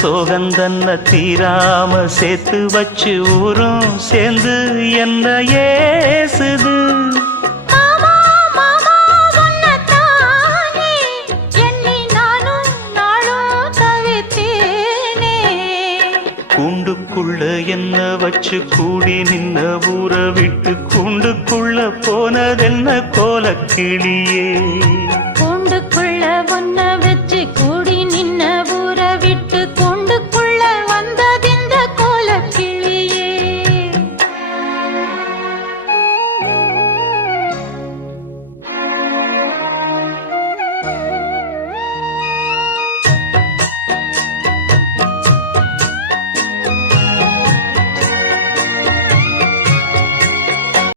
சோகந்தன்ன தீராம சேர்த்து வச்சு ஊரும் சேர்ந்து என்ன ஏசுது. கூண்டுக்குள்ள என்ன வச்சு கூடி நின்ன ஊற விட்டு கூண்டுக்குள்ள போனதென்ன கோலக்கிளியே.